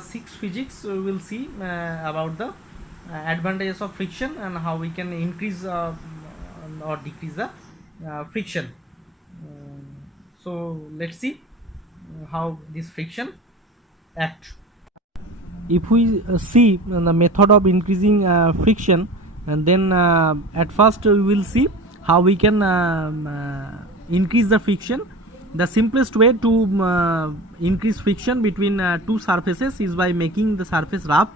6 physics we will see about the advantages of friction and how we can increase or decrease the friction. So let's see how this friction act. If we see the method of increasing friction, and then at first we will see how we can increase the friction. The simplest way to increase friction between two surfaces is by making the surface rough.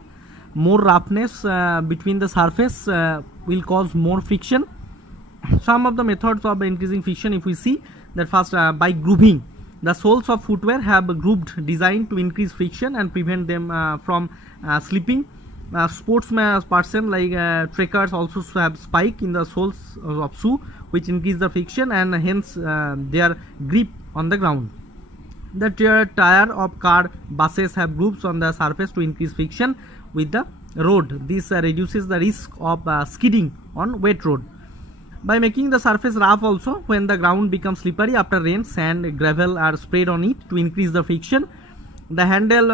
More roughness between the surface will cause more friction. Some of the methods of increasing friction, if we see that, first by grooving. The soles of footwear have grooved design to increase friction and prevent them from slipping. Sportsman person like trekkers also have spike in the soles of shoe, which increase the friction and hence their grip on the ground. The tire of car, buses have grooves on the surface to increase friction with the road. This reduces the risk of skidding on wet road. By making the surface rough also, when the ground becomes slippery after rain, sand, gravel are sprayed on it to increase the friction. The handle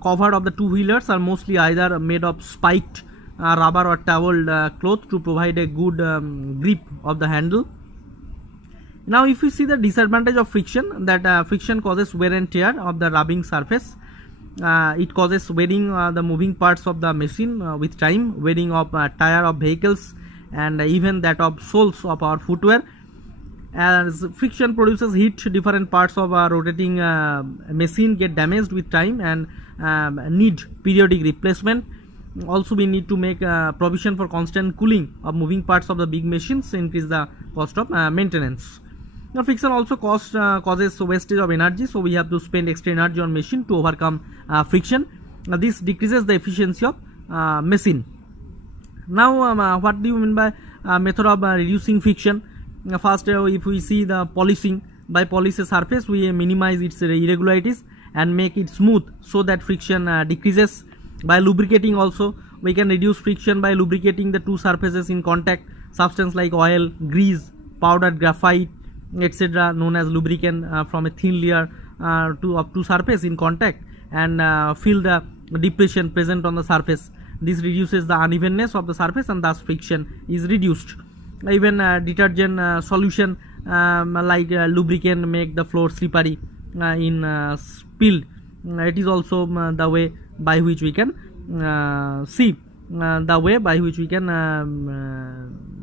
cover of the two-wheelers are mostly either made of spiked rubber or towel cloth to provide a good grip of the handle. Now if you see the disadvantage of friction, that friction causes wear and tear of the rubbing surface. It causes wearing the moving parts of the machine with time, wearing of tire of vehicles, and even that of soles of our footwear. As friction produces heat, different parts of our rotating machine get damaged with time and need periodic replacement. Also we need to make provision for constant cooling of moving parts of the big machines, increase the cost of maintenance. Now friction also causes wastage of energy, so we have to spend extra energy on machine to overcome friction. This decreases the efficiency of machine. Now what do you mean by method of reducing friction? First if we see the polishing. By polish a surface we minimize its irregularities and make it smooth so that friction decreases. By lubricating also we can reduce friction by lubricating the two surfaces in contact. Substance like oil, grease, powdered graphite, etc., known as lubricant from a thin layer to surface in contact and fill the depression present on the surface. This reduces the unevenness of the surface and thus friction is reduced. Even detergent solution like lubricant make the floor slippery in spilled. It is also the way by which we can see the way by which we can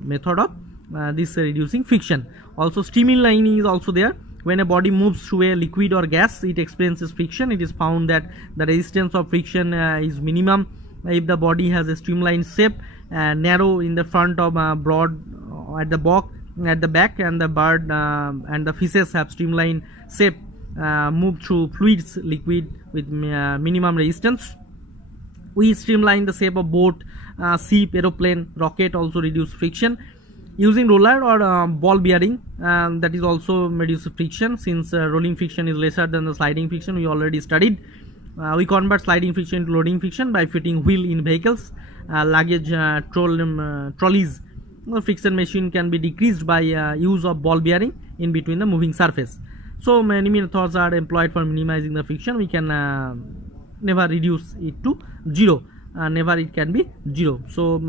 method of this reducing friction. Also streamlining is also there. When a body moves through a liquid or gas, it experiences friction. It is found that the resistance of friction is minimum if the body has a streamlined shape, narrow in the front of broad at the back, and the bird and the fishes have streamlined shape, move through fluids, liquid with minimum resistance. We streamline the shape of boat, ship, aeroplane, rocket, also reduce friction. Using roller or ball bearing, that is also reduce friction, since rolling friction is lesser than the sliding friction we already studied. We convert sliding friction to loading friction by fitting wheel in vehicles, luggage trolleys. The friction machine can be decreased by use of ball bearing in between the moving surface. So many methods are employed for minimizing the friction. We can never reduce it to zero. Never it can be zero. So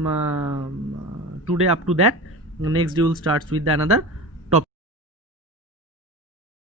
today up to that. Next we will start with another